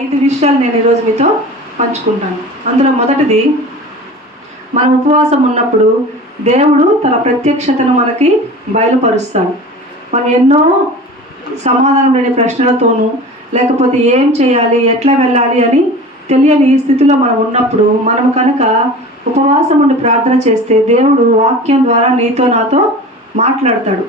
5 విషయాలు నేను ఈరోజు మీతో పంచుకుంటాను. అందులో మొదటిది, మనం ఉపవాసం ఉన్నప్పుడు దేవుడు తన ప్రత్యక్షతను మనకి బయలుపరుస్తాడు. మనం ఎన్నో సమాధానం లేని ప్రశ్నలతోనూ, లేకపోతే ఏం చేయాలి, ఎట్లా వెళ్ళాలి అని తెలియని స్థితిలో మనం ఉన్నప్పుడు మనం కనుక ఉపవాసం ఉండి ప్రార్థన చేస్తే దేవుడు వాక్యం ద్వారా నీతో నాతో మాట్లాడతాడు.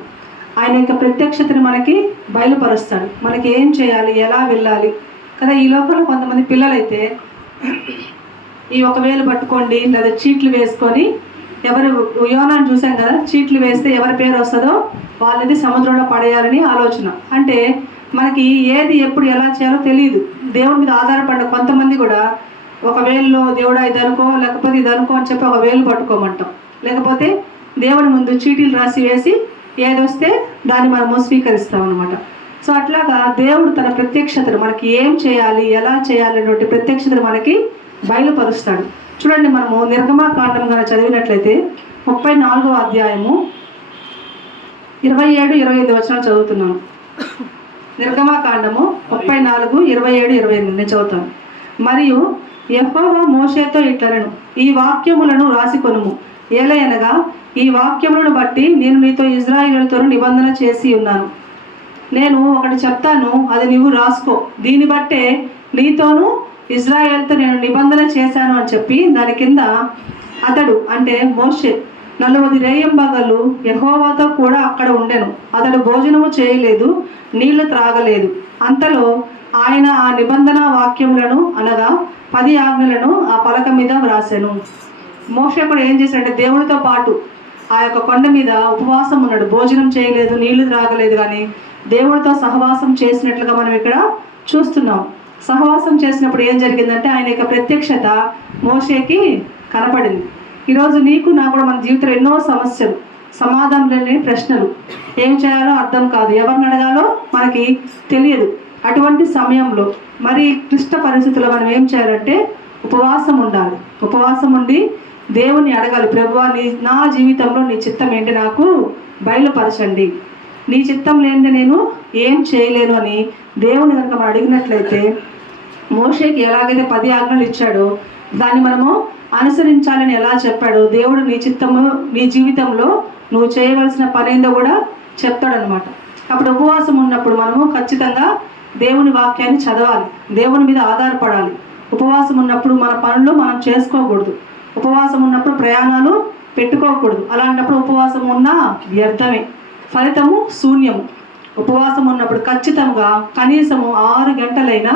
ఆయన యొక్క ప్రత్యక్షతను మనకి బయలుపరుస్తాడు. మనకి ఏం చేయాలి, ఎలా వెళ్ళాలి కదా. ఈ లోకంలో కొంతమంది పిల్లలైతే ఈ 1,000 పట్టుకోండి లేదా చీట్లు వేసుకొని, ఎవరు యోనాను చూసాం కదా, చీట్లు వేస్తే ఎవరి పేరు వస్తుందో వాళ్ళది సముద్రంలో పడేయాలని ఆలోచన. అంటే మనకి ఏది ఎప్పుడు ఎలా చేయాలో తెలియదు. దేవుని మీద ఆధారపడిన కొంతమంది కూడా 1,000లో దేవుడా ఇది అనుకో, లేకపోతే ఇది అనుకో అని చెప్పి 1,000 పట్టుకోమంటాం. లేకపోతే దేవుని ముందు చీటీలు రాసి వేసి ఏదొస్తే దాన్ని మనము స్వీకరిస్తాం అనమాట. సో అట్లాగా దేవుడు తన ప్రత్యక్షతను మనకి ఏం చేయాలి, ఎలా చేయాలి అనేటువంటి ప్రత్యక్షతను మనకి బయలుపరుస్తాడు. చూడండి, మనము నిర్గమాకాండం కనుక చదివినట్లయితే 34వ అధ్యాయము 27-28 వచనాలు చదువుతున్నాను. నిర్గమాకాండము 34, 27, 28 నేను చదువుతాను. మరియు యెహోవా మోషేతో ఇట్లనెను, ఈ వాక్యములను రాసికొనుము. ఏలయనగా ఈ వాక్యములను బట్టి నేను నీతో ఇశ్రాయేలుతో నిబంధన చేసి ఉన్నాను. నేను ఒకటి చెప్తాను, అది నీవు రాసుకో. దీన్ని బట్టే నీతోనూ ఇశ్రాయేలుతో నేను నిబంధన చేశాను అని చెప్పి దాని కింద అతడు అంటే మోషే 40 రేయింబగళ్ళు యెహోవాతో కూడా అక్కడ ఉండెను. అతడు భోజనము చేయలేదు, నీళ్లు త్రాగలేదు. అంతలో ఆయన ఆ నిబంధన వాక్యములను అనగా 10 ఆజ్ఞలను ఆ పలక మీద వ్రాసెను. మోషే కూడా ఏం చేశాడంటే దేవుడితో పాటు ఆ యొక్క కొండ మీద ఉపవాసం ఉన్నాడు. భోజనం చేయలేదు, నీళ్లు త్రాగలేదు, కానీ దేవుడితో సహవాసం చేసినట్లుగా మనం ఇక్కడ చూస్తున్నాం. సహవాసం చేసినప్పుడు ఏం జరిగిందంటే ఆయన యొక్క ప్రత్యక్షత మోషేకి కనపడింది. ఈరోజు నీకు నాకు కూడా మన జీవితంలో ఎన్నో సమస్యలు, సమాధానం లేని ప్రశ్నలు, ఏం చేయాలో అర్థం కాదు, ఎవరిని అడగాలో మనకి తెలియదు. అటువంటి సమయంలో మరి క్లిష్ట పరిస్థితుల్లో మనం ఏం చేయాలంటే ఉపవాసం ఉండాలి. ఉపవాసం ఉండి దేవుని అడగాలి, ప్రభువా నా జీవితంలో నీ చిత్తం ఏంటి నాకు బయలుపరచండి, నీ చిత్తం లేనిదే నేను ఏం చేయలేను అని దేవుని కనుక మనం అడిగినట్లయితే మోషేకి ఎలాగైతే 10 ఆజ్ఞలు ఇచ్చాడో దాన్ని మనము అనుసరించాలని ఎలా చెప్పాడో దేవుడు నీ చిత్తము నీ జీవితంలో నువ్వు చేయవలసిన పని ఏందో కూడా చెప్తాడనమాట. అప్పుడు ఉపవాసం ఉన్నప్పుడు మనము ఖచ్చితంగా దేవుని వాక్యాన్ని చదవాలి, దేవుని మీద ఆధారపడాలి. ఉపవాసం ఉన్నప్పుడు మన పనులు మనం చేసుకోకూడదు. ఉపవాసం ఉన్నప్పుడు ప్రయాణాలు పెట్టుకోకూడదు. అలాంటప్పుడు ఉపవాసం ఉన్నా వ్యర్థమే, ఫలితము శూన్యము. ఉపవాసం ఉన్నప్పుడు ఖచ్చితంగా కనీసము 6 గంటలైనా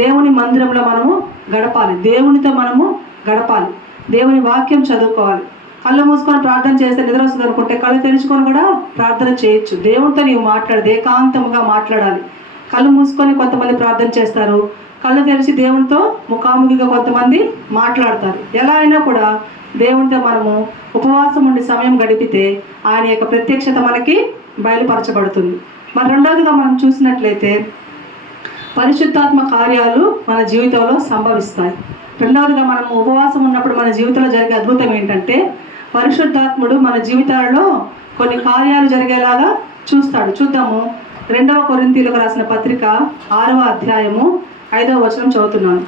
దేవుని మందిరంలో మనము గడపాలి, దేవునితో మనము గడపాలి, దేవుని వాక్యం చదువుకోవాలి. కళ్ళు మూసుకొని ప్రార్థన చేస్తే నిద్ర వస్తుంది అనుకుంటే కళ్ళు తెరుచుకొని కూడా ప్రార్థన చేయొచ్చు. దేవునితో నీవు మాట్లాడదు, ఏకాంతముగా మాట్లాడాలి. కళ్ళు మూసుకొని కొంతమంది ప్రార్థన చేస్తారు, కళ్ళు తెరిచి దేవునితో ముఖాముఖిగా కొంతమంది మాట్లాడతారు. ఎలా అయినా కూడా దేవునితో మనము ఉపవాసం ఉండి సమయం గడిపితే ఆయన యొక్క ప్రత్యక్షత మనకి బయలుపరచబడుతుంది. మరి రెండవదిగా మనం చూసినట్లయితే పరిశుద్ధాత్మ కార్యాలు మన జీవితంలో సంభవిస్తాయి. రెండవదిగా మనం ఉపవాసం ఉన్నప్పుడు మన జీవితంలో జరిగే అద్భుతం ఏంటంటే పరిశుద్ధాత్ముడు మన జీవితాలలో కొన్ని కార్యాలు జరిగేలాగా చూస్తాడు. చూద్దాము. 2వ కొరింథీయులకు రాసిన పత్రిక 6వ అధ్యాయము 5వ వచనం చదువుతున్నాను.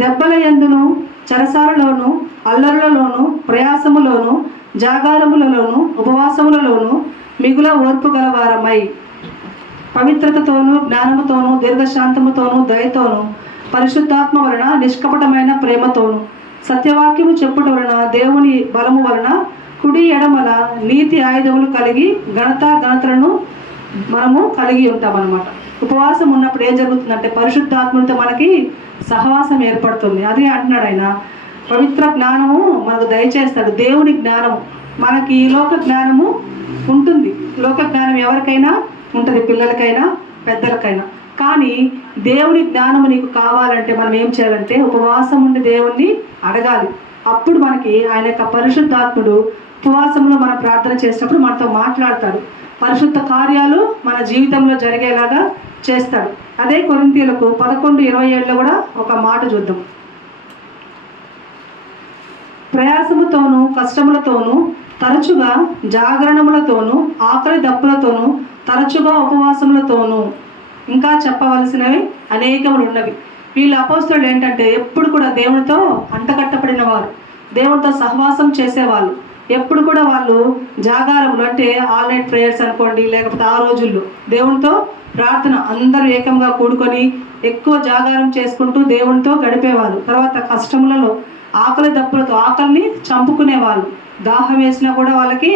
దెబ్బల యందును, చెరసాలలోను, అల్లరులలోను, ప్రయాసములోను, జాగారములలోను, ఉపవాసములలోను మిగుల ఓర్పు గలవారమై పవిత్రతతోనూ, జ్ఞానముతోనూ, దీర్ఘశాంతముతోనూ, దయతోనూ, పరిశుద్ధాత్మ వలన నిష్కపటమైన ప్రేమతోనూ, సత్యవాక్యము చెప్పుట వలన, దేవుని బలము వలన, కుడి ఎడమల నీతి ఆయుధములు కలిగి ఘనతలను మనము కలిగి ఉంటామన్నమాట. ఉపవాసం ఉన్నప్పుడు ఏం జరుగుతుందంటే పరిశుద్ధాత్మతో మనకి సహవాసం ఏర్పడుతుంది. అదే అంటున్నాడు ఆయన, పవిత్ర జ్ఞానము మనకు దయచేస్తాడు. దేవుని జ్ఞానము మనకి, లోక జ్ఞానము ఉంటుంది. లోక జ్ఞానం ఎవరికైనా ఉంటుంది, పిల్లలకైనా పెద్దలకైనా. కానీ దేవుని జ్ఞానము నీకు కావాలంటే మనం ఏం చేయాలంటే ఉపవాసం ఉండి దేవుణ్ణి అడగాలి. అప్పుడు మనకి ఆయన యొక్క పరిశుద్ధాత్ముడు ఉపవాసంలో మనం ప్రార్థన చేసినప్పుడు మనతో మాట్లాడతాడు, పరిశుద్ధ కార్యాలు మన జీవితంలో జరిగేలాగా చేస్తాడు. అదే కొరింథీయులకు 11:27లో కూడా ఒక మాట చూద్దాం. ప్రయాసముతోనూ, కష్టములతోనూ, తరచుగా జాగరణములతోనూ, ఆకలి దప్పులతోనూ, తరచుగా ఉపవాసములతోనూ ఇంకా చెప్పవలసినవి అనేకములు ఉన్నవి. వీళ్ళ అపోస్తలులు ఏంటంటే ఎప్పుడు కూడా దేవునితో అంటకట్టబడిన వారు, దేవునితో సహవాసం చేసేవాళ్ళు. ఎప్పుడు కూడా వాళ్ళు జాగారములు అంటే ఆల్ నైట్ ప్రేయర్స్ అనుకోండి, లేకపోతే ఆ రోజుల్లో దేవునితో ప్రార్థన అందరూ ఏకంగా కూడుకొని ఎక్కువ జాగారం చేసుకుంటూ దేవునితో గడిపేవాళ్ళు. తర్వాత కష్టములలో ఆకలి దప్పులతో ఆకలిని చంపుకునేవాళ్ళు. దాహం వేసినా కూడా వాళ్ళకి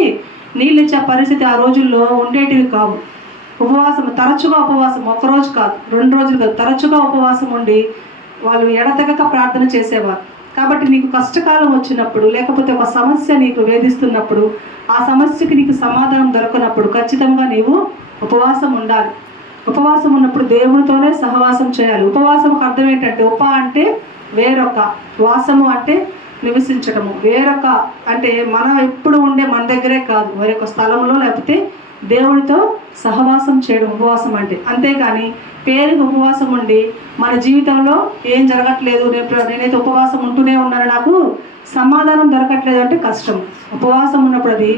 నీళ్ళు ఇచ్చే పరిస్థితి ఆ రోజుల్లో ఉండేటివి కావు. ఉపవాసం, తరచుగా ఉపవాసం, ఒకరోజు కాదు, 2 రోజులు కాదు, తరచుగా ఉపవాసం ఉండి వాళ్ళు ఎడతెగక ప్రార్థన చేసేవారు. కాబట్టి నీకు కష్టకాలం వచ్చినప్పుడు, లేకపోతే ఒక సమస్య నీకు వేధిస్తున్నప్పుడు, ఆ సమస్యకి నీకు సమాధానం దొరకనప్పుడు ఖచ్చితంగా నీవు ఉపవాసం ఉండాలి. ఉపవాసం ఉన్నప్పుడు దేవునితోనే సహవాసం చేయాలి. ఉపవాసంకు అర్థం ఏంటంటే, ఉప అంటే వేరొక, వాసము అంటే నివసించటము, వేరొక అంటే మనం ఎప్పుడు ఉండే మన దగ్గరే కాదు, వేరొక స్థలంలో లేకపోతే దేవునితో సహవాసం చేయడం ఉపవాసం అంటే. అంతేకాని పేరుకి ఉపవాసం ఉండి మన జీవితంలో ఏం జరగట్లేదు, నేనైతే ఉపవాసం ఉంటూనే ఉన్నాను, నాకు సమాధానం దొరకట్లేదు అంటే కష్టం. ఉపవాసం ఉన్నప్పుడు అది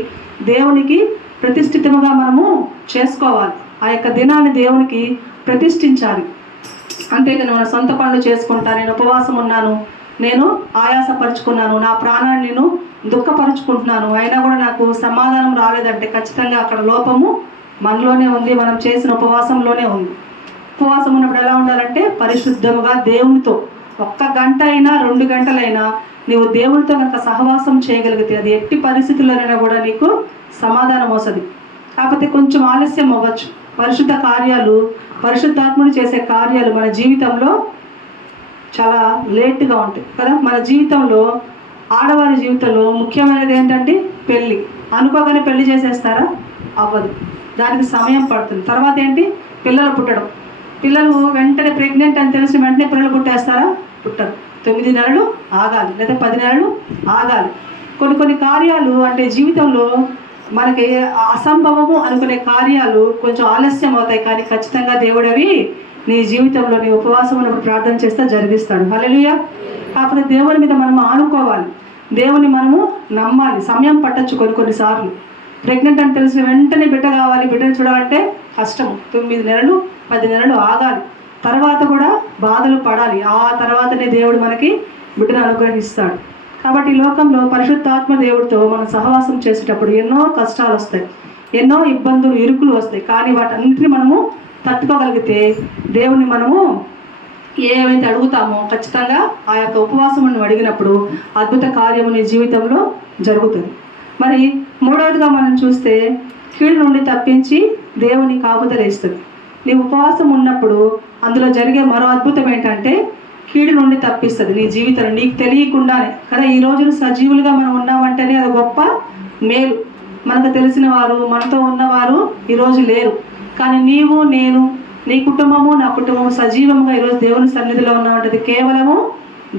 దేవునికి ప్రతిష్ఠితముగా మనము చేసుకోవాలి. ఆ యొక్క దినాన్ని దేవునికి ప్రతిష్ఠించాలి. అంతేగాని మన సొంత పనులు చేసుకుంటా, నేను ఉపవాసం ఉన్నాను, నేను ఆయాసపరుచుకున్నాను, నా ప్రాణాన్ని నేను దుఃఖపరుచుకుంటున్నాను, అయినా కూడా నాకు సమాధానం రాలేదంటే ఖచ్చితంగా అక్కడ లోపము మనలోనే ఉంది, మనం చేసిన ఉపవాసంలోనే ఉంది. ఉపవాసం ఉన్నప్పుడు ఎలా ఉండాలంటే పరిశుద్ధముగా దేవునితో 1 గంట అయినా 2 గంటలైనా నీవు దేవునితో కనుక సహవాసం చేయగలిగితే అది ఎట్టి పరిస్థితుల్లోనైనా కూడా నీకు సమాధానం వస్తుంది. కాకపోతే కొంచెం ఆలస్యం అవ్వచ్చు. పరిశుద్ధ కార్యాలు, పరిశుద్ధాత్ముడు చేసే కార్యాలు మన జీవితంలో చాలా లేట్గా ఉంటాయి కదా. మన జీవితంలో, ఆడవారి జీవితంలో ముఖ్యమైనది ఏంటంటే పెళ్ళి. అనుకోగానే పెళ్లి చేసేస్తారా? అవ్వదు, దానికి సమయం పడుతుంది. తర్వాత ఏంటి? పిల్లలు పుట్టడం. పిల్లలు వెంటనే ప్రెగ్నెంట్ అని తెలిసి వెంటనే పిల్లలు పుట్టేస్తారా? పుట్టరు. 9 నెలలు ఆగాలి, లేదా 10 నెలలు ఆగాలి. కొన్ని కార్యాలు అంటే జీవితంలో మనకి అసంభవము అనుకునే కార్యాలు కొంచెం ఆలస్యం అవుతాయి, కానీ ఖచ్చితంగా దేవుడవి నీ జీవితంలో నీ ఉపవాసం ఉన్నప్పుడు ప్రార్థన చేస్తే జరిగిస్తాడు. హల్లెలూయా. కాకపోతే దేవుని మీద మనము ఆనుకోవాలి, దేవుని మనము నమ్మాలి. సమయం పట్టచ్చు కొన్నిసార్లు. ప్రెగ్నెంట్ అని తెలిసిన వెంటనే బిడ్డ కావాలి, బిడ్డను చూడాలంటే కష్టము. 9 నెలలు 10 నెలలు ఆగాలి. తర్వాత కూడా బాధలు పడాలి. ఆ తర్వాతనే దేవుడు మనకి బిడ్డను అనుగ్రహిస్తాడు. కాబట్టి ఈ లోకంలో పరిశుద్ధాత్మ దేవుడితో మనం సహవాసం చేసేటప్పుడు ఎన్నో కష్టాలు వస్తాయి, ఎన్నో ఇబ్బందులు, ఇరుకులు వస్తాయి. కానీ వాటన్నిటిని మనము తట్టుకోగలిగితే దేవుని మనము ఏమైతే అడుగుతామో ఖచ్చితంగా ఆ యొక్క ఉపవాసం నువ్వు అడిగినప్పుడు అద్భుత కార్యము నీ జీవితంలో జరుగుతుంది. మరి మూడవదిగా మనం చూస్తే కీడు నుండి తప్పించి దేవుని కాపుదల ఇస్తుంది. నీ ఉపవాసం ఉన్నప్పుడు అందులో జరిగే మరో అద్భుతం ఏంటంటే కీడు నుండి తప్పిస్తుంది నీ జీవితంలో, నీకు తెలియకుండానే కదా. ఈ రోజులు సజీవులుగా మనం ఉన్నామంటేనే అది గొప్ప మేలు. మనకు తెలిసిన వారు, మనతో ఉన్నవారు ఈరోజు లేరు, కానీ నీవు, నేను, నీ కుటుంబము, నా కుటుంబము సజీవంగా ఈరోజు దేవుని సన్నిధిలో ఉన్నామంటే కేవలము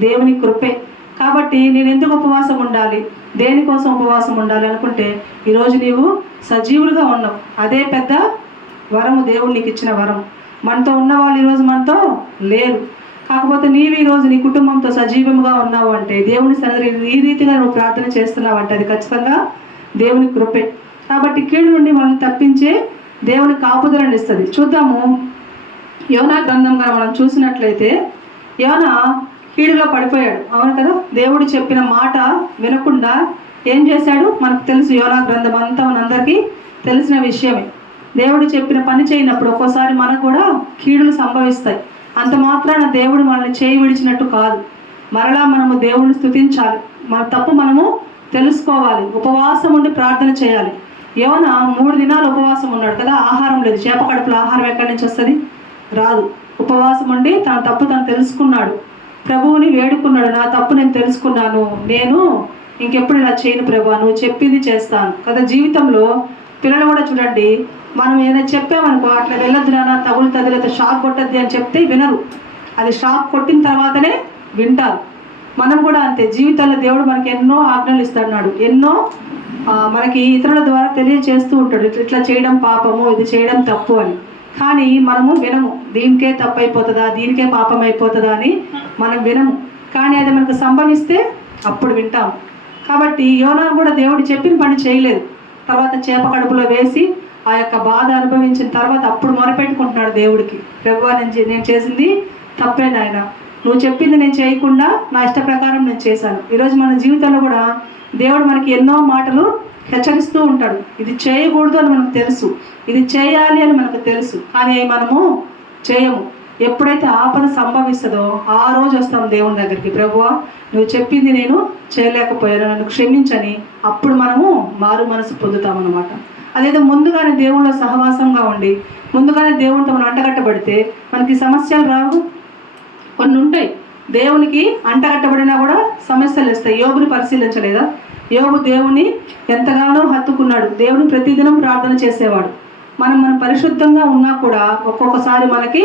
దేవుని కృపే. కాబట్టి నేను ఎందుకు ఉపవాసం ఉండాలి, దేనికోసం ఉపవాసం ఉండాలి అనుకుంటే ఈరోజు నీవు సజీవులుగా ఉన్నావు, అదే పెద్ద వరము, దేవుడు నీకు ఇచ్చిన వరం. మనతో ఉన్నవాళ్ళు ఈరోజు మనతో లేరు, కాకపోతే నీవు ఈరోజు నీ కుటుంబంతో సజీవంగా ఉన్నావు అంటే, దేవుని సన్నిధిలో ఈ రీతిగా నువ్వు ప్రార్థన చేస్తున్నావు అంటే అది ఖచ్చితంగా దేవుని కృపే. కాబట్టి కీడు నుండి మనల్ని తప్పించే దేవుని కాపుదలని ఇస్తుంది. చూద్దాము, యోనా గ్రంథం కనుక మనం చూసినట్లయితే యోనా కీడులో పడిపోయాడు, అవును కదా. దేవుడు చెప్పిన మాట వినకుండా ఏం చేశాడు మనకు తెలుసు. యోనా గ్రంథం అంతా మనందరికీ తెలిసిన విషయమే. దేవుడు చెప్పిన పని చేయనప్పుడు ఒక్కోసారి మనకు కూడా కీడులు సంభవిస్తాయి. అంత మాత్రాన దేవుడు మనల్ని చేయి విడిచినట్టు కాదు. మరలా మనము దేవుడిని స్తుతించాలి, మన తప్పు మనము తెలుసుకోవాలి, ఉపవాసం ఉండి ప్రార్థన చేయాలి. యోనా 3 దినాలు ఉపవాసం ఉన్నాడు కదా, ఆహారం లేదు. చేప కడుపులో ఆహారం ఎక్కడి నుంచి వస్తుంది? రాదు. ఉపవాసం ఉండి తన తప్పు తను తెలుసుకున్నాడు, ప్రభువుని వేడుకున్నాడు. నా తప్పు నేను తెలుసుకున్నాను, నేను ఇంకెప్పుడు ఇలా చేయను ప్రభా, నువ్వు చెప్పింది చేస్తాను కదా. జీవితంలో పిల్లలు కూడా చూడండి, మనం ఏదైనా చెప్పామనుకో, అట్లా వెళ్ళొద్దు నాన్న, తగులుతుంది, లేదా షాక్ కొట్టద్ది అని చెప్తే వినరు. అది షాక్ కొట్టిన తర్వాతనే వింటారు. మనం కూడా అంతే, జీవితంలో దేవుడు మనకి ఎన్నో ఆజ్ఞలు ఇస్తున్నాడు, ఎన్నో మనకి ఇతరుల ద్వారా తెలియజేస్తూ ఉంటాడు, ఇట్లా చేయడం పాపము, ఇది చేయడం తప్పు అని. కానీ మనము వినము. దీనికే తప్పు అయిపోతుందా, దీనికే పాపం అయిపోతుందా అని మనం వినము. కానీ అది మనకు సంభవిస్తే అప్పుడు వింటాము. కాబట్టి యోనా కూడా దేవుడు చెప్పిన పని చేయలేదు. తర్వాత చేప కడుపులో వేసి ఆ యొక్క బాధ అనుభవించిన తర్వాత అప్పుడు మొరపెట్టుకుంటున్నాడు దేవుడికి, ప్రభువా నేను చేసింది తప్పే నాయన, నువ్వు చెప్పింది నేను చేయకుండా నా ఇష్ట ప్రకారం నేను చేశాను. ఈరోజు మన జీవితంలో కూడా దేవుడు మనకి ఎన్నో మాటలు హెచ్చరిస్తూ ఉంటాడు. ఇది చేయకూడదు అని మనకు తెలుసు, ఇది చేయాలి అని మనకు తెలుసు, కానీ మనము చేయము. ఎప్పుడైతే ఆపద సంభవిస్తుందో ఆ రోజు వస్తాం దేవుని దగ్గరికి, ప్రభువా నువ్వు చెప్పింది నేను చేయలేకపోయాను, నన్ను క్షమించని. అప్పుడు మనము మారు మనసు పొందుతామన్నమాట. అదేదో ముందుగానే దేవుళ్ళో సహవాసంగా ఉండి ముందుగానే దేవునితో మనం అంటగట్టబడితే మనకి సమస్యలు రావు. కొన్ని ఉంటాయి, దేవునికి అంటగట్టబడినా కూడా సమస్యలు వస్తాయి. యోబుని పరిశీలించలేదా? యోబు దేవుని ఎంతగానో హత్తుకున్నాడు, దేవుని ప్రతిదినం ప్రార్థన చేసేవాడు. మనం పరిశుద్ధంగా ఉన్నా కూడా ఒక్కొక్కసారి మనకి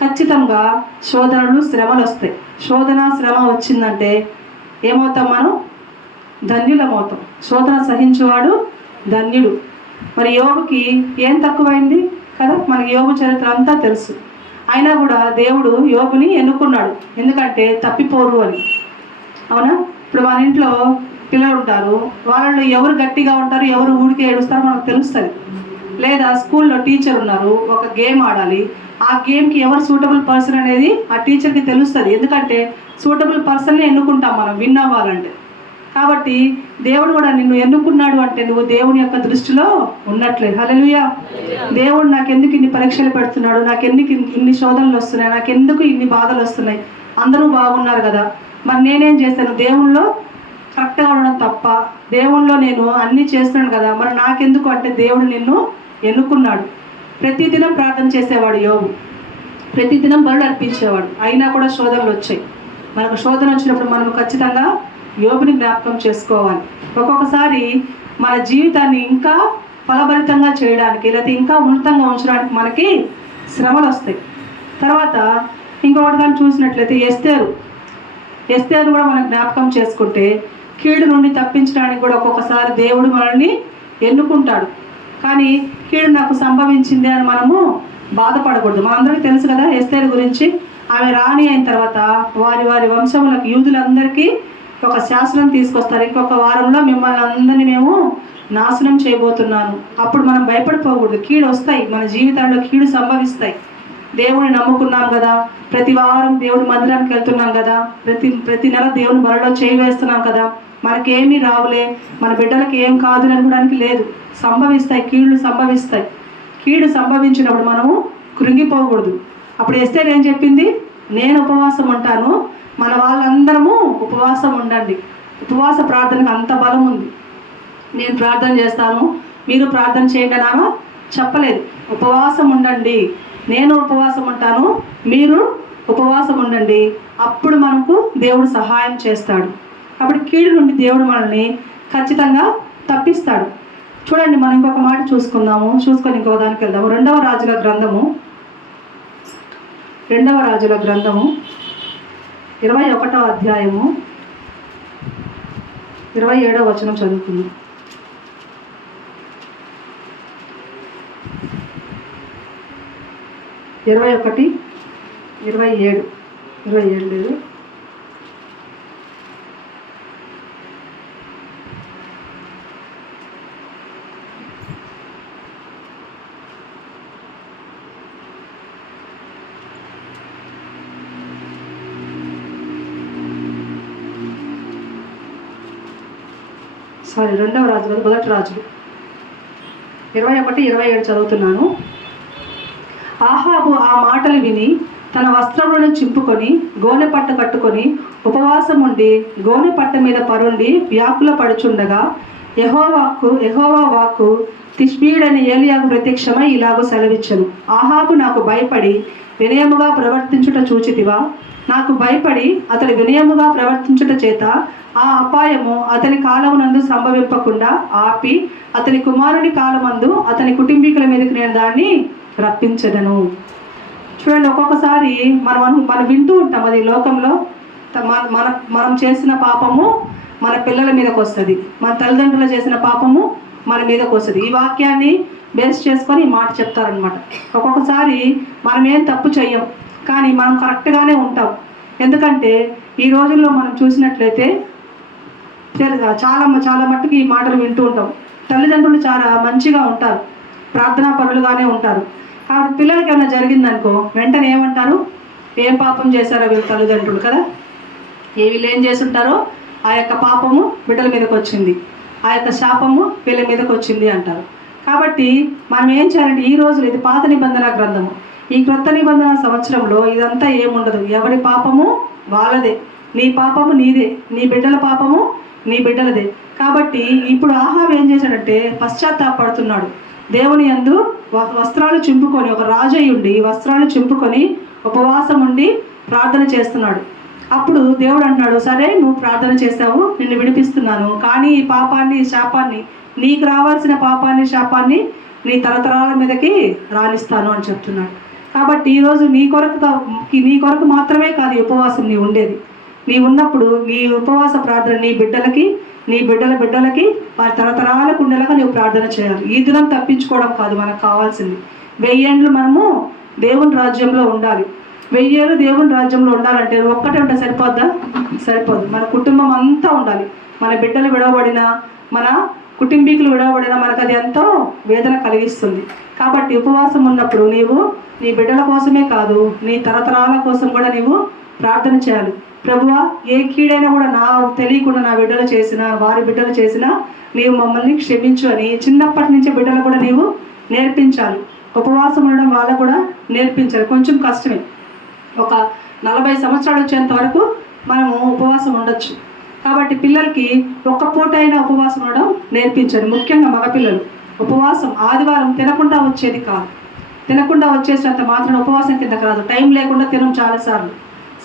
ఖచ్చితంగా శోధనలు శ్రమలు వస్తాయి. శోధన శ్రమ వచ్చిందంటే ఏమవుతాం? మనం ధన్యులమవుతాం. శోధన సహించేవాడు ధన్యుడు. మరి యోబుకి ఏం తక్కువైంది కదా? మనకి యోబు చరిత్ర అంతా తెలుసు. అయినా కూడా దేవుడు యోబుని ఎన్నుకున్నాడు, ఎందుకంటే తప్పిపోరు అని. అవునా? ఇప్పుడు మన ఇంట్లో పిల్లలు ఉంటారు, వాళ్ళలో ఎవరు గట్టిగా ఉంటారు, ఎవరు ఊడికి ఏడుస్తారో మనకు తెలుస్తుంది. లేదా స్కూల్లో టీచర్ ఉన్నారు, ఒక గేమ్ ఆడాలి, ఆ గేమ్కి ఎవరు సూటబుల్ పర్సన్ అనేది ఆ టీచర్కి తెలుస్తుంది. ఎందుకంటే సూటబుల్ పర్సన్ని ఎన్నుకుంటాం మనం విన్ అవ్వాలంటే. కాబట్టి దేవుడు కూడా నిన్ను ఎన్నుకున్నాడు అంటే నువ్వు దేవుని యొక్క దృష్టిలో ఉన్నట్లేదు. హల్లెలూయా. దేవుడు నాకెందుకు ఇన్ని పరీక్షలు పెడుతున్నాడు, నాకెందుకు ఇన్ని శోధనలు వస్తున్నాయి, నాకెందుకు ఇన్ని బాధలు వస్తున్నాయి, అందరూ బాగున్నారు కదా, మరి నేనేం చేస్తాను? దేవుళ్ళో కరెక్ట్గా ఉండడం తప్ప, దేవుళ్ళో నేను అన్నీ చేస్తున్నాను కదా, మరి నాకెందుకు అంటే దేవుడు నిన్ను ఎన్నుకున్నాడు. ప్రతిదినం ప్రార్థన చేసేవాడు యోబు, ప్రతిదినం బలులు అర్పించేవాడు. అయినా కూడా శోధనలు వచ్చాయి. మనకు శోధన వచ్చినప్పుడు మనం ఖచ్చితంగా యోబుని జ్ఞాపకం చేసుకోవాలి. ఒక్కొక్కసారి మన జీవితాన్ని ఇంకా ఫలభరితంగా చేయడానికి, లేకపోతే ఇంకా ఉన్నతంగా ఉంచడానికి మనకి శ్రమలు వస్తాయి. తర్వాత ఇంకొకటి కానీ చూసినట్లయితే ఎస్తేరు కూడా మనం జ్ఞాపకం చేసుకుంటే కీడు నుండి తప్పించడానికి కూడా ఒక్కొక్కసారి దేవుడు మనల్ని ఎన్నుకుంటాడు. కానీ కీడు నాకు సంభవించింది అని మనము బాధపడకూడదు. మనందరికీ తెలుసు కదా ఎస్తేరు గురించి. ఆమె రాణి అయిన తర్వాత వారి వంశములకు, యూదులందరికీ ఒక శాసనం తీసుకొస్తారు, ఇంకొక వారంలో మిమ్మల్ని అందరినీ మేము నాశనం చేయబోతున్నాను. అప్పుడు మనం భయపడిపోకూడదు. కీడు వస్తాయి, మన జీవితాల్లో కీడు సంభవిస్తాయి. దేవుని నమ్ముకున్నాం కదా, ప్రతి వారం దేవుడి మందిరానికి వెళ్తున్నాం కదా, ప్రతి నెల దేవుని బలలో చేయి వేస్తున్నాం కదా, మనకేమీ రావులే, మన బిడ్డలకి ఏం కాదు అనుకోవడానికి లేదు. సంభవిస్తాయి, కీళ్ళు సంభవిస్తాయి. కీడు సంభవించినప్పుడు మనము కృంగిపోకూడదు. అప్పుడు ఎస్తేరు ఏం చెప్పింది? నేను ఉపవాసం ఉంటాను, మన వాళ్ళందరము ఉపవాసం ఉండండి. ఉపవాస ప్రార్థనకు అంత బలం ఉంది. నేను ప్రార్థన చేస్తాను, మీరు ప్రార్థన చేయండి నామా చెప్పలేదు. ఉపవాసం ఉండండి, నేను ఉపవాసం ఉంటాను, మీరు ఉపవాసం ఉండండి, అప్పుడు మనకు దేవుడు సహాయం చేస్తాడు. కాబట్టి కీడు నుండి దేవుడు మనల్ని ఖచ్చితంగా తప్పిస్తాడు. చూడండి, మనం ఇంకొక మాట చూసుకుందాము, చూసుకొని ఇంకొక దానికి వెళ్దాము. రెండవ రాజుల గ్రంథము 21వ అధ్యాయము 27వ వచనం చదువుకుందాం. 21, 27 లేదు. రెండవ రాజు కాదు, మొదటి రాజులు 21, 27 చదువుతున్నాను. ఆహాబు ఆ మాటలు విని తన వస్త్రములను చింపుకొని గోనె పట్ట కట్టుకొని ఉపవాసం ఉండి గోనె పట్ట మీద పరుండి వ్యాకుల పడుచుండగా యెహోవా వాక్కు తిష్బీయుడైన ఏలియాకు ప్రత్యక్షమై ఇలాగూ సెలవిచ్చెను. ఆహాబు నాకు భయపడి వినయముగా ప్రవర్తించుట చూచితివా? నాకు భయపడి అతడు వినయముగా ప్రవర్తించుట చేత ఆ అపాయము అతని కాలమునందు సంభవింపకుండా ఆపి అతని కుమారుని కాలమందు అతని కుటుంబీకుల మీదకి నేను దాన్ని రప్పించదను. చూడండి, ఒక్కొక్కసారి మనం వింటూ ఉంటాం, అది లోకంలో మనం చేసిన పాపము మన పిల్లల మీదకి వస్తుంది, మన తల్లిదండ్రులు చేసిన పాపము మన మీదకి వస్తుంది. ఈ వాక్యాన్ని బేస్ చేసుకొని ఈ మాట చెప్తారనమాట. ఒక్కొక్కసారి మనం ఏం తప్పు చెయ్యం, కానీ మనం కరెక్ట్గానే ఉంటాం. ఎందుకంటే ఈ రోజుల్లో మనం చూసినట్లయితే చాలా మట్టుకు ఈ మాటలు వింటూ ఉంటాం. తల్లిదండ్రులు చాలా మంచిగా ఉంటారు, ప్రార్థనా పరులుగానే ఉంటారు. కాబట్టి పిల్లలకి ఏమైనా జరిగిందనుకో వెంటనే ఏమంటారు, ఏం పాపం చేశారో వీళ్ళ తల్లిదండ్రులు కదా, వీళ్ళు ఏం చేస్తుంటారో ఆ యొక్క పాపము బిడ్డల మీదకి వచ్చింది, ఆ యొక్క శాపము వీళ్ళ మీదకి వచ్చింది అంటారు. కాబట్టి మనం ఏం చేయాలంటే ఈ రోజులు ఇది పాత నిబంధన గ్రంథము, ఈ క్రొత్త నిబంధన సంవత్సరంలో ఇదంతా ఏముండదు. ఎవరి పాపము వాళ్ళదే, నీ పాపము నీదే, నీ బిడ్డల పాపము నీ బిడ్డలదే. కాబట్టి ఇప్పుడు ఆహాబు ఏం చేశాడంటే పశ్చాత్తాపడుతున్నాడు. దేవుని యందు వస్త్రాలు చింపుకొని, ఒక రాజయ్య ఉండి వస్త్రాలు చింపుకొని ఉపవాసం ఉండి ప్రార్థన చేస్తున్నాడు. అప్పుడు దేవుడు అంటున్నాడు, సరే నువ్వు ప్రార్థన చేశావు, నిన్ను విడిపిస్తున్నాను, కానీ ఈ పాపాన్ని ఈ శాపాన్ని, నీకు రావాల్సిన పాపాన్ని శాపాన్ని నీ తరతరాల మీదకి రాణిస్తాను అని చెప్తున్నాడు. కాబట్టి ఈరోజు నీ కొరకు మాత్రమే కాదు ఈ ఉపవాసం నీ ఉండేది. నీ ఉన్నప్పుడు నీ ఉపవాస ప్రార్థన నీ బిడ్డలకి, నీ బిడ్డల బిడ్డలకి, వారి తరతరాలకు ఉండేలాగా నువ్వు ప్రార్థన చేయాలి. ఈ దినం తప్పించుకోవడం కాదు మనకు కావాల్సింది. 1000 ఏండ్లు మనము దేవుని రాజ్యంలో ఉండాలి. 1000 ఏళ్ళు దేవుని రాజ్యంలో ఉండాలంటే ఒక్కటే ఉంటే సరిపోద్దా? సరిపోదు. మన కుటుంబం అంతా ఉండాలి. మన బిడ్డలు విడవబడినా, మన కుటుంబీకులు విడవబడినా మనకు అది ఎంతో వేదన కలిగిస్తుంది. కాబట్టి ఉపవాసం ఉన్నప్పుడు నీవు నీ బిడ్డల కోసమే కాదు, నీ తరతరాల కోసం కూడా నీవు ప్రార్థన చేయాలి. ప్రభువా, ఏ కీడైనా కూడా నా తెలియకుండా నా బిడ్డలు చేసినా, వారి బిడ్డలు చేసినా నీవు మమ్మల్ని క్షమించు అని చిన్నప్పటి నుంచే బిడ్డలు కూడా నీవు నేర్పించాలి. ఉపవాసం ఉండడం వాళ్ళకు కూడా నేర్పించాలి. కొంచెం కష్టమే, ఒక 40 సంవత్సరాలు వచ్చేంత వరకు మనము ఉపవాసం ఉండొచ్చు. కాబట్టి పిల్లలకి ఒక్క పూట అయినా ఉపవాసం ఉండడం నేర్పించండి. ముఖ్యంగా మగపిల్లలు ఉపవాసం ఆదివారం తినకుండా వచ్చేది కాదు. తినకుండా వచ్చేసినంత మాత్రం ఉపవాసం కింద కాదు. టైం లేకుండా తినం చాలాసార్లు.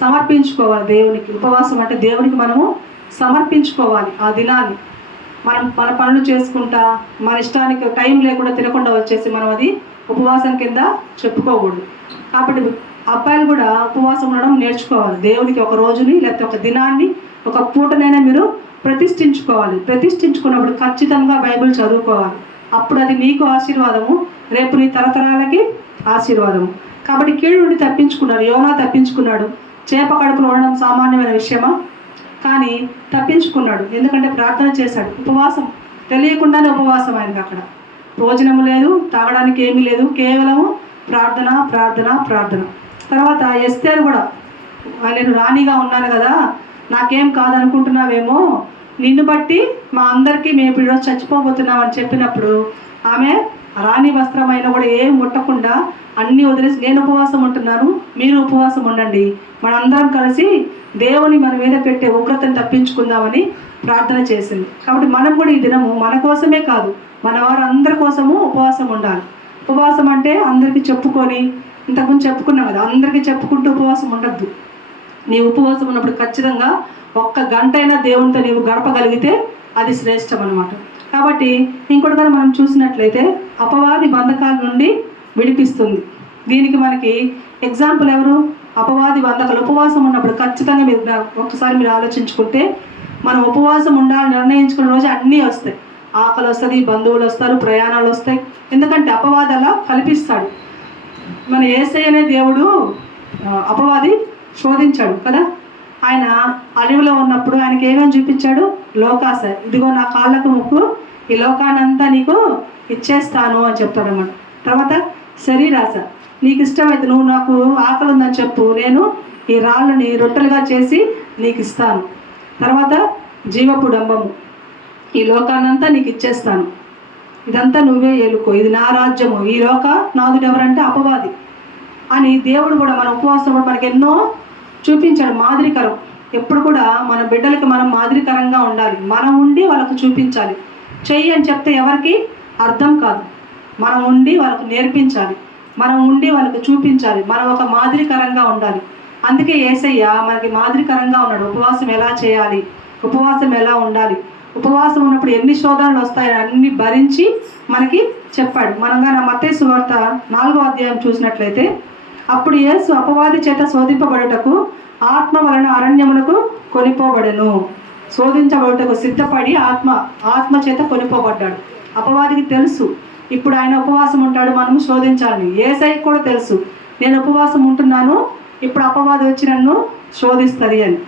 సమర్పించుకోవాలి దేవునికి. ఉపవాసం అంటే దేవునికి మనము సమర్పించుకోవాలి. ఆ దినాన్ని మన పనులు చేసుకుంటా మన ఇష్టానికి టైం లేకుండా తినకుండా వచ్చేసి మనం అది ఉపవాసం కింద చెప్పుకోకూడదు. కాబట్టి అబ్బాయిలు కూడా ఉపవాసం ఉండడం నేర్చుకోవాలి. దేవునికి ఒక రోజుని లేకపోతే ఒక దినాన్ని, ఒక పూటనైనా మీరు ప్రతిష్ఠించుకోవాలి. ప్రతిష్ఠించుకున్నప్పుడు ఖచ్చితంగా బైబిల్ చదువుకోవాలి. అప్పుడు అది నీకు ఆశీర్వాదము, రేపు నీ తరతరాలకి ఆశీర్వాదము. కాబట్టి కీడు నుండి తప్పించుకున్నారు. యోనా తప్పించుకున్నాడు. చేప కడుపులో ఉండడం సామాన్యమైన విషయమా? కానీ తప్పించుకున్నాడు. ఎందుకంటే ప్రార్థన చేశాడు. ఉపవాసం తెలియకుండానే ఉపవాసం ఆయనకి. అక్కడ భోజనము లేదు, తాగడానికి ఏమీ లేదు, కేవలము ప్రార్థన ప్రార్థన ప్రార్థన. తర్వాత ఎస్తేరు కూడా, నేను రాణిగా ఉన్నాను కదా, నాకేం కాదనుకుంటున్నావేమో, నిన్ను బట్టి మా అందరికీ మేము ఇప్పుడు ఈరోజు చచ్చిపోబోతున్నాం అని చెప్పినప్పుడు ఆమె రాణి వస్త్రమైనా కూడా ఏం ముట్టకుండా అన్నీ వదిలేసి, నేను ఉపవాసం ఉంటున్నాను, మీరు ఉపవాసం ఉండండి, మనందరం కలిసి దేవుని మన మీద పెట్టే ఉగ్రతను తప్పించుకుందామని ప్రార్థన చేసింది. కాబట్టి మనం కూడా ఈ దినము మన కోసమే కాదు, మన వారందరి కోసము ఉపవాసం ఉండాలి. ఉపవాసం అంటే అందరికీ చెప్పుకొని, ఇంతకుముందు చెప్పుకున్నాం కదా, అందరికీ చెప్పుకుంటూ ఉపవాసం ఉండద్దు. నీ ఉపవాసం ఉన్నప్పుడు ఖచ్చితంగా 1 గంట అయినా దేవునితో నీవు గడపగలిగితే అది శ్రేష్టం అన్నమాట. కాబట్టి ఇంకోటి కూడా మనం చూసినట్లయితే అపవాది బంధకాల నుండి విడిపిస్తుంది. దీనికి మనకి ఎగ్జాంపుల్ ఎవరు? అపవాది బంధకాలు. ఉపవాసం ఉన్నప్పుడు ఖచ్చితంగా మీరు ఒకసారి మీరు ఆలోచించుకుంటే, మనం ఉపవాసం ఉండాలని నిర్ణయించుకున్న రోజు అన్నీ వస్తాయి. ఆకలి వస్తుంది, బంధువులు వస్తారు, ప్రయాణాలు వస్తాయి. ఎందుకంటే అపవాది అలా కల్పిస్తాడు. మన యేసయ్య అనే దేవుడు అపవాది శోధించాడు కదా. ఆయన అడవిలో ఉన్నప్పుడు ఆయనకి ఏమేమి చూపించాడు? లోకాశ. ఇదిగో నా కాళ్ళకు ముక్కు, ఈ లోకానంతా నీకు ఇచ్చేస్తాను అని చెప్తాడన్నమాట. తర్వాత శరీరాశ. నీకు ఇష్టమైతే నువ్వు నాకు ఆకలి ఉందని చెప్పు, నేను ఈ రాళ్ళని రొట్టెలుగా చేసి నీకు ఇస్తాను. తర్వాత జీవపు డంబము, ఈ లోకానంతా నీకు ఇచ్చేస్తాను, ఇదంతా నువ్వే ఏలుకో, ఇది నా రాజ్యము, ఈ లోక నాదుడు ఎవరంటే అపవాది అని దేవుడు కూడా మన ఉపవాసం మనకి ఎన్నో చూపించాడు. మాదిరికరం. ఎప్పుడు కూడా మన బిడ్డలకి మనం మాదిరికరంగా ఉండాలి. మనం ఉండి వాళ్ళకు చూపించాలి. చెయ్యి అని చెప్తే ఎవరికి అర్థం కాదు. మనం ఉండి వాళ్ళకు నేర్పించాలి, మనం ఉండి వాళ్ళకు చూపించాలి. మనం ఒక మాదిరికరంగా ఉండాలి. అందుకే యేసయ్య మనకి మాదిరికరంగా ఉన్నాడు. ఉపవాసం ఎలా చేయాలి, ఉపవాసం ఎలా ఉండాలి, ఉపవాసం ఉన్నప్పుడు ఎన్ని శోధనలు వస్తాయని అన్ని భరించి మనకి చెప్పాడు. మనంగా మత్తయి సువార్త 4వ అధ్యాయం చూసినట్లయితే, అప్పుడు యేసు అపవాది చేత శోధింపబడుటకు ఆత్మ వలన అరణ్యమునకు కొనిపోబడెను. శోధించబడుటకు సిద్ధపడి ఆత్మ చేత కొనిపోబడ్డాడు. అపవాదికి తెలుసు ఇప్పుడు ఆయన ఉపవాసం ఉంటాడు, మనము శోధించాలని. యేసయ్యకి కూడా తెలుసు నేను ఉపవాసం ఉంటున్నాను, ఇప్పుడు అపవాది వచ్చి నన్ను శోధిస్తుంది అని.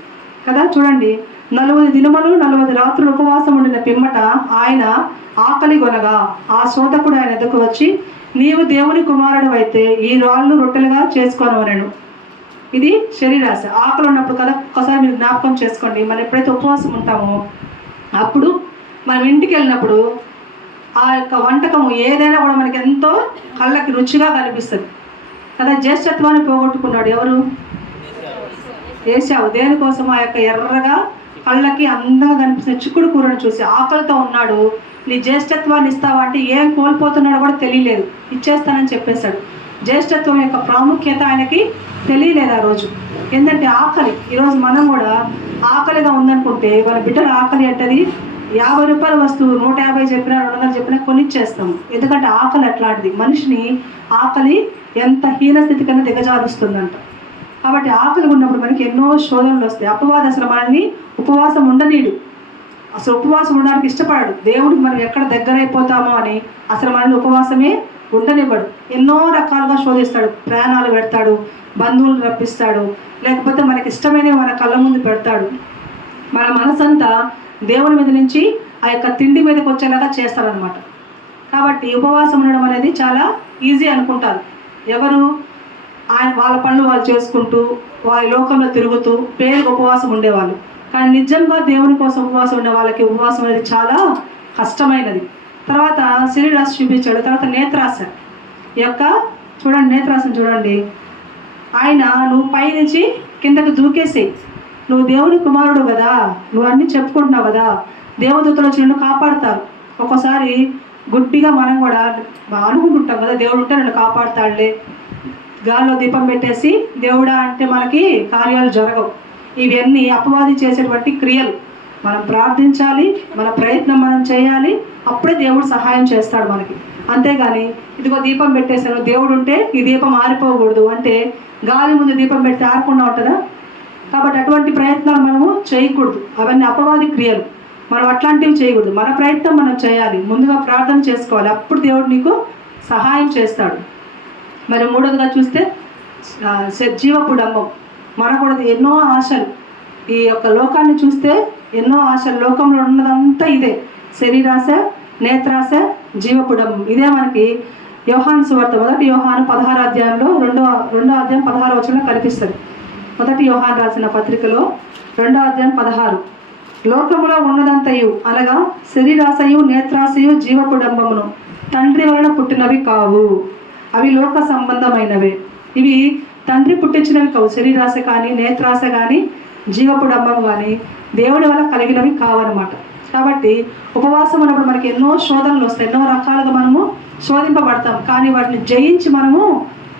కదా. చూడండి, 40 దినములు 40 రాత్రులు ఉపవాసం ఉండిన పిమ్మట ఆయన ఆకలి కొనగా ఆ శోధకుడు ఆయన ఎదుకు వచ్చి, నీవు దేవుని కుమారుడు అయితే ఈ రాళ్ళు రొట్టెలుగా చేసుకోనవనెను. ఇది శరీరాశ. ఆకలి ఉన్నప్పుడు కదా, ఒకసారి మీరు జ్ఞాపకం చేసుకోండి, మనం ఎప్పుడైతే ఉపవాసం ఉంటామో అప్పుడు మనం ఇంటికి వెళ్ళినప్పుడు ఆ యొక్క వంటకము ఏదైనా కూడా మనకి ఎంతో కళ్ళకి రుచిగా కనిపిస్తుంది కదా. జ్యేష్ఠత్వాన్ని పోగొట్టుకున్నాడు ఎవరు? ఏశావు. దేనికోసం? ఆ యొక్క ఎర్రగా కళ్ళకి అందంగా కనిపిస్తున్న చిక్కుడు కూరను చూసి ఆకలితో ఉన్నాడు. నీ జ్యేష్ఠత్వాన్ని ఇస్తావా అంటే ఏం కోల్పోతున్నాడో కూడా తెలియలేదు, ఇచ్చేస్తానని చెప్పేశాడు. జ్యేష్ఠత్వం యొక్క ప్రాముఖ్యత ఆయనకి తెలియలేదు ఆ రోజు. ఏంటంటే ఆకలి. ఈరోజు మనం కూడా ఆకలిగా ఉందనుకుంటే వాళ్ళ బిడ్డల ఆకలి అంటది 50 రూపాయల వస్తువు 150 చెప్పినా 200 చెప్పినా కొనిచ్చేస్తాము. ఎందుకంటే ఆకలి అట్లాంటిది. మనిషిని ఆకలి ఎంత హీనస్థితి కన్నా దిగజారుస్తుందంట. కాబట్టి ఆకలి ఉన్నప్పుడు మనకి ఎన్నో శోధనలు వస్తాయి. అపవాది అసలు మనల్ని ఉపవాసం ఉండనీడు, అసలు ఉపవాసం ఉండడానికి ఇష్టపడాడు. దేవుడికి మనం ఎక్కడ దగ్గర అయిపోతామో అని అసలు మనల్ని ఉపవాసమే ఉండనివ్వడు. ఎన్నో రకాలుగా శోధిస్తాడు, ప్రయాణాలు పెడతాడు, బంధువులు రప్పిస్తాడు, లేకపోతే మనకి ఇష్టమైనవి మన కళ్ళ ముందు పెడతాడు. మన మనసంతా దేవుని మీద నుంచి ఆ యొక్క తిండి మీదకి వచ్చేలాగా చేస్తాడనమాట. కాబట్టి ఉపవాసం ఉండడం అనేది చాలా ఈజీ అనుకుంటారు ఎవరు? వాళ్ళ పనులు వాళ్ళు చేసుకుంటూ వారి లోకంలో తిరుగుతూ పేరుకు ఉపవాసం ఉండేవాళ్ళు. కానీ నిజంగా దేవుని కోసం ఉపవాసం ఉండే వాళ్ళకి ఉపవాసం అనేది చాలా కష్టమైనది. తర్వాత శరీరాశ చూపించాడు. తర్వాత నేత్రాశ. ఈ యొక్క చూడండి, నేత్రాశను చూడండి. ఆయన నువ్వు పైనుంచి కిందకు దూకేసి, నువ్వు దేవుని కుమారుడు కదా, నువ్వు అన్నీ చెప్పుకుంటున్నావు కదా, దేవదూతలు వచ్చి నిన్ను కాపాడుతారు. ఒక్కోసారి గుడ్డిగా మనం కూడా అనుకుంటుంటాం కదా, దేవుడు ఉంటే నన్ను కాపాడుతాడులే, గాల్లో దీపం పెట్టేసి దేవుడా అంటే మనకి కార్యాలు జరగవు. ఇవన్నీ అపవాది చేసేటువంటి క్రియలు. మనం ప్రార్థించాలి, మన ప్రయత్నం మనం చేయాలి, అప్పుడే దేవుడు సహాయం చేస్తాడు మనకి. అంతేగాని ఇదిగో దీపం పెట్టేశాను, దేవుడు ఉంటే ఈ దీపం ఆరిపోకూడదు అంటే గాలి ముందు దీపం పెడితే ఆరకుండా ఉంటుందా? కాబట్టి అటువంటి ప్రయత్నాలు మనము చేయకూడదు. అవన్నీ అపవాది క్రియలు. మనం అట్లాంటివి చేయకూడదు. మన ప్రయత్నం మనం చేయాలి, ముందుగా ప్రార్థన చేసుకోవాలి, అప్పుడు దేవుడు నీకు సహాయం చేస్తాడు. మరి మూడవదిగా చూస్తే జీవపుడంబం. మనకు కూడా ఎన్నో ఆశలు, ఈ యొక్క లోకాన్ని చూస్తే ఎన్నో ఆశలు. లోకంలో ఉన్నదంతా ఇదే, శరీరాశ, నేత్రాశ, జీవపుడంబం. ఇదే మనకి యోహాను సువార్త 1 యోహాను 16 అధ్యాయంలో 2వ అధ్యాయం 16 వచనంలో కనిపిస్తుంది. 1 యోహాను రాసిన పత్రికలో 2వ అధ్యాయం 16, లోకములో ఉన్నదంతయు అనగా శరీరాశయు నేత్రాశయు జీవపుడంబమును తండ్రి వలన పుట్టినవి కావు, అవి లోక సంబంధమైనవే. ఇవి తండ్రి పుట్టించినవి కావు. శరీరాశ కానీ, నేత్రాశ కానీ, జీవపుడంబం కానీ దేవుడి వల్ల కలిగినవి కావన్నమాట. కాబట్టి ఉపవాసం ఉన్నప్పుడు మనకి ఎన్నో శోధనలు వస్తాయి, ఎన్నో రకాలుగా మనము శోధింపబడతాం. కానీ వాటిని జయించి మనము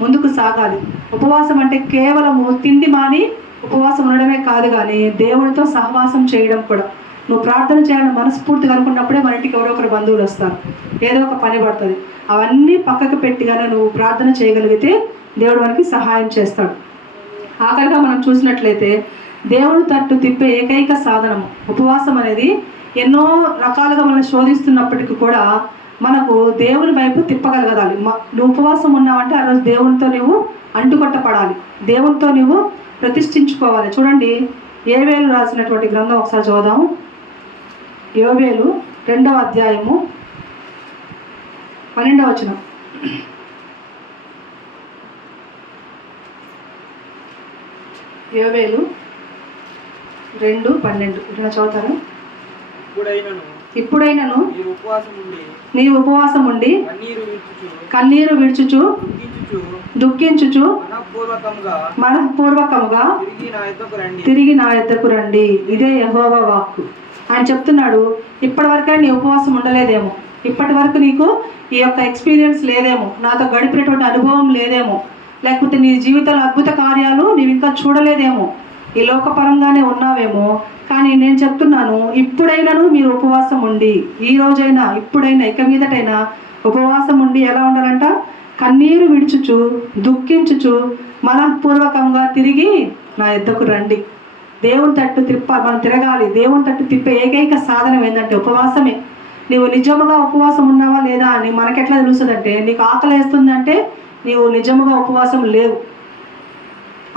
ముందుకు సాగాలి. ఉపవాసం అంటే కేవలము తిండి మాని ఉపవాసం ఉండడమే కాదు, కానీ దేవుడితో సహవాసం చేయడం కూడా. నువ్వు ప్రార్థన చేయాలని మనస్ఫూర్తిగా అనుకున్నప్పుడే మన ఇంటికి ఎవరో ఒకరు బంధువులు వస్తారు, ఏదో ఒక పని పడుతుంది. అవన్నీ పక్కకు పెట్టిగానే నువ్వు ప్రార్థన చేయగలిగితే దేవుడు మనకి సహాయం చేస్తాడు. ఆఖరిగా మనం చూసినట్లయితే దేవుడు తట్టు తిప్పే ఏకైక సాధనము ఉపవాసం అనేది. ఎన్నో రకాలుగా మనం శోధిస్తున్నప్పటికీ కూడా మనకు దేవుని వైపు తిప్పగలగాలి. నువ్వు ఉపవాసం ఉన్నావంటే ఆ రోజు దేవునితో నువ్వు అంటుకొట్టపడాలి, దేవునితో నువ్వు ప్రతిష్ఠించుకోవాలి. చూడండి, యోవేలు రాసినటువంటి గ్రంథం ఒకసారి చదువుదాము. యోవేలు 2వ అధ్యాయము 12వ వచనం. యోవేలు 2:12 ఇట్లా చదువుతారు. ఇప్పుడైనను నీవు ఉపవాసం ఉండి కన్నీరు విడుచుచు దుఃఖించుచు మనఃపూర్వకముగా తిరిగి నా యొద్దకు రండి. ఇదే యెహోవా వాక్కు. ఆయన చెప్తున్నాడు, ఇప్పటి వరకే నీ ఉపవాసం ఉండలేదేమో, ఇప్పటి వరకు నీకు ఈ యొక్క ఎక్స్పీరియన్స్ లేదేమో, నాతో గడిపినటువంటి అనుభవం లేదేమో, లేకపోతే నీ జీవితంలో అద్భుత కార్యాలు నీవు ఇంకా చూడలేదేమో, ఈ లోకపరంగానే ఉన్నావేమో. కానీ నేను చెప్తున్నాను, ఇప్పుడైనాను మీరు ఉపవాసం ఉండి, ఈ రోజైనా, ఇప్పుడైనా, ఇక మీదటైనా ఉపవాసం ఉండి ఎలా ఉండాలంట? కన్నీరు విడుచుచు దుఃఖించుచు మనఃపూర్వకంగా తిరిగి నా యొద్దకు రండి. దేవుని తట్టు మనం తిరగాలి. దేవుని తట్టు తిప్పే ఏకైక సాధనం ఏంటంటే ఉపవాసమే. నీవు నిజముగా ఉపవాసం ఉన్నావా లేదా అని మనకెట్లా తెలుస్తుందంటే, నీకు ఆకలి వేస్తుందంటే నీవు నిజముగా ఉపవాసం లేవు.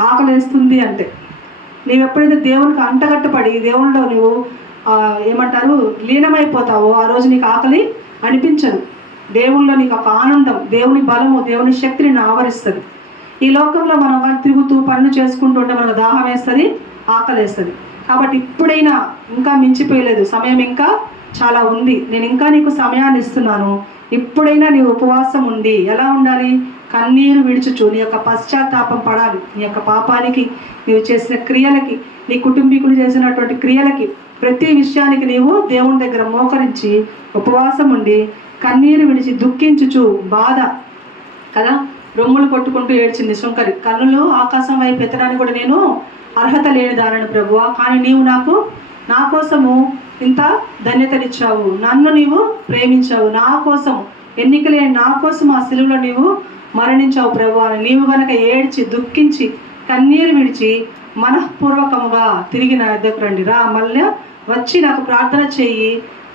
ఆకలి వేస్తుంది అంటే నీవు ఎప్పుడైతే దేవునికి అంటగట్టపడి దేవునిలో నువ్వు ఏమంటారు లీనమైపోతావో ఆ రోజు నీకు ఆకలి అనిపించదు. దేవుళ్ళో నీకు ఒక ఆనందం, దేవుని బలము, దేవుని శక్తిని నిన్ను ఆవరిస్తుంది. ఈ లోకంలో మనం తిరుగుతూ పనులు చేసుకుంటూ ఉంటే మనకు దాహం వేస్తుంది, ఆకలి వేస్తుంది. కాబట్టి ఇప్పుడైనా, ఇంకా మించిపోయలేదు, సమయం ఇంకా చాలా ఉంది, నేను ఇంకా నీకు సమయాన్ని ఇస్తున్నాను. ఇప్పుడైనా నీ ఉపవాసం ఉండి ఎలా ఉండాలి? కన్నీరు విడుచుచు నీ యొక్క పశ్చాత్తాపం పడాలి. నీ యొక్క పాపానికి, నీవు చేసిన క్రియలకి, నీ కుటుంబీకులు చేసినటువంటి క్రియలకి, ప్రతి విషయానికి నీవు దేవుని దగ్గర మోకరించి ఉపవాసం ఉండి కన్నీరు విడిచి దుఃఖించుచు, బాధ కదా, రొమ్ములు కొట్టుకుంటూ ఏడ్చింది శుంకరి. కన్నులు ఆకాశం వైపు ఎత్తడానికి కూడా నేను అర్హత లేని దానను ప్రభువా, కానీ నీవు నా కోసము ఇంత ధన్యతనిచ్చావు, నన్ను నీవు ప్రేమించావు, నా కోసం ఎన్నికలేని నా కోసం ఆ సిలువలో నీవు మరణించావు ప్రభువా. నీవు గనక ఏడ్చి దుఃఖించి కన్నీరు విడిచి మనఃపూర్వకముగా తిరిగి నా దగ్గరకు రండి రా, మళ్ళీ వచ్చి నాకు ప్రార్థన చేయి.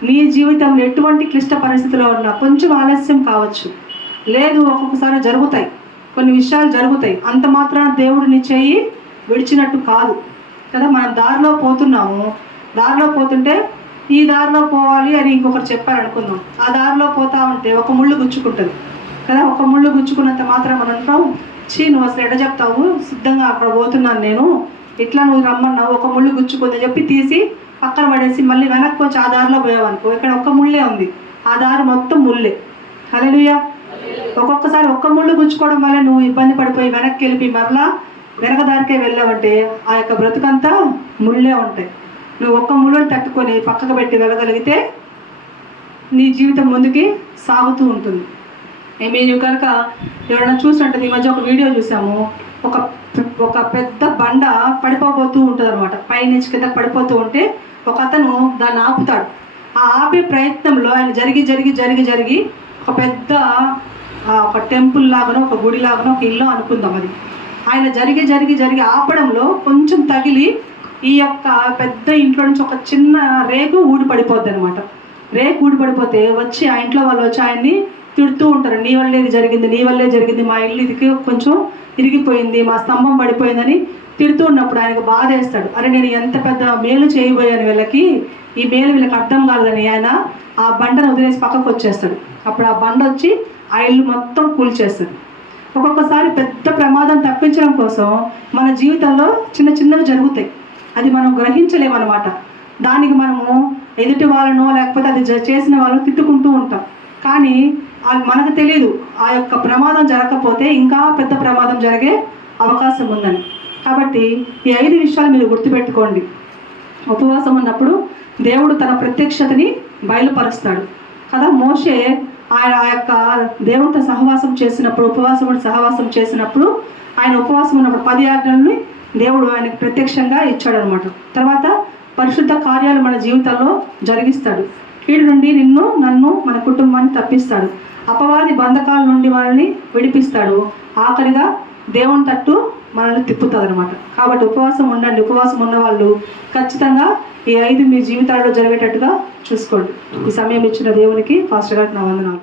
నీ జీవితంలో ఎటువంటి క్లిష్ట పరిస్థితిలో ఉన్నా, కొంచెం ఆలస్యం కావచ్చు, లేదు ఒక్కొక్కసారి జరుగుతాయి, కొన్ని విషయాలు జరుగుతాయి, అంత మాత్రాన దేవుడు నీ చెయ్యి విడిచినట్టు కాదు కదా. మనం దారిలో పోతున్నాము, దారిలో పోతుంటే ఈ దారిలో పోవాలి అని ఇంకొకరు చెప్పారనుకుందాం, ఆ దారిలో పోతా ఉంటే ఒక ముళ్ళు గుచ్చుకుంటుంది కదా. ఒక ముళ్ళు గుచ్చుకున్నంత మాత్రం మనం అంటాం, నువ్వు అసలు ఎడ చెప్తావు, సిద్ధంగా అక్కడ పోతున్నాను నేను, ఇట్లా నువ్వు రమ్మన్నావు, ఒక ముళ్ళు గుచ్చుకుందని చెప్పి తీసి పక్కన పడేసి మళ్ళీ వెనక్కి వచ్చి ఆ దారిలో పోయావనుకో, ఇక్కడ ఒక్క ముళ్ళే ఉంది, ఆ దారి మొత్తం ముళ్ళే. హల్లెలూయా. ఒక్కొక్కసారి ఒక్క ముళ్ళు గుచ్చుకోవడం వల్ల నువ్వు ఇబ్బంది పడిపోయి వెనక్కి వెళ్ళి మరలా వెనక దారికే వెళ్ళావంటే ఆ యొక్క బ్రతుకంతా ముళ్ళే ఉంటాయి. నువ్వు ఒక్క ముళ్ళని తట్టుకొని పక్కకు పెట్టి వెళ్ళగలిగితే నీ జీవితం ముందుకి సాగుతూ ఉంటుంది. మేము కనుక ఎవరైనా చూసినట్టు ఈ మధ్య ఒక వీడియో చూసాము, ఒక పెద్ద బండ పడిపోతూ ఉంటుంది అనమాట, పైనుంచి కింద పడిపోతూ ఉంటే ఒక అతను దాన్ని ఆపుతాడు. ఆ ఆపే ప్రయత్నంలో ఆయన జరిగి ఒక పెద్ద ఒక టెంపుల్ లాగానో, ఒక గుడి లాగానో, ఒక ఇల్లు అనుకుందాం, అది ఆయన జరిగి ఆపడంలో కొంచెం తగిలి ఈ యొక్క పెద్ద ఇంట్లో నుంచి ఒక చిన్న రేకు ఊడిపడిపోద్ది అనమాట. రేకు ఊడిపడిపోతే వచ్చి ఆ ఇంట్లో వాళ్ళు వచ్చి ఆయన్ని తిడుతూ ఉంటారు, నీ వల్లే ఇది జరిగింది, నీ వల్లే జరిగింది, మా ఇల్లు ఇదికి కొంచెం ఇరిగిపోయింది, మా స్తంభం పడిపోయిందని తిడుతూ ఉన్నప్పుడు ఆయనకు బాధ వేస్తాడు. అరే నేను ఎంత పెద్ద మేలు చేయబోయాను వీళ్ళకి, ఈ మేలు వీళ్ళకి అర్థం కాదని ఆయన ఆ బండను వదిలేసి పక్కకు వచ్చేస్తాడు. అప్పుడు ఆ బండ వచ్చి ఆ ఇల్లు మొత్తం కూల్చేస్తాడు. ఒక్కొక్కసారి పెద్ద ప్రమాదం తప్పించడం కోసం మన జీవితంలో చిన్నవి జరుగుతాయి, అది మనం గ్రహించలేమన్నమాట. దానికి మనము ఎదుటి వాళ్ళనో లేకపోతే అది చేసిన వాళ్ళను తిట్టుకుంటూ ఉంటాం, కానీ మనకు తెలియదు ఆ యొక్క ప్రమాదం జరగకపోతే ఇంకా పెద్ద ప్రమాదం జరిగే అవకాశం ఉందని. కాబట్టి ఈ 5 విషయాలు మీరు గుర్తుపెట్టుకోండి. ఉపవాసం ఉన్నప్పుడు దేవుడు తన ప్రత్యక్షతని బయలుపరుస్తాడు కదా. మోషే ఆయన ఆ యొక్క దేవుడితో సహవాసం చేసినప్పుడు, సహవాసం చేసినప్పుడు ఆయన ఉపవాసం ఉన్నప్పుడు 10 ఆజ్ఞల్ని దేవుడు ఆయనకు ప్రత్యక్షంగా ఇచ్చాడనమాట. తర్వాత పరిశుద్ధ కార్యాలు మన జీవితంలో జరిగిస్తాడు. కీడు నుండి నన్ను మన కుటుంబాన్ని తప్పిస్తాడు. అపవాది బంధకాల నుండి మనల్ని విడిపిస్తాడు. ఆఖరిగా దేవుని తట్టు మనల్ని తిప్పుతుంది అనమాట. కాబట్టి ఉపవాసం ఉండండి. ఉపవాసం ఉన్న వాళ్ళు ఖచ్చితంగా ఈ 5 మీ జీవితాల్లో జరిగేటట్టుగా చూసుకోండి. ఈ సమయం ఇచ్చిన దేవునికి పాస్టర్ గారికి నా వందనాలు.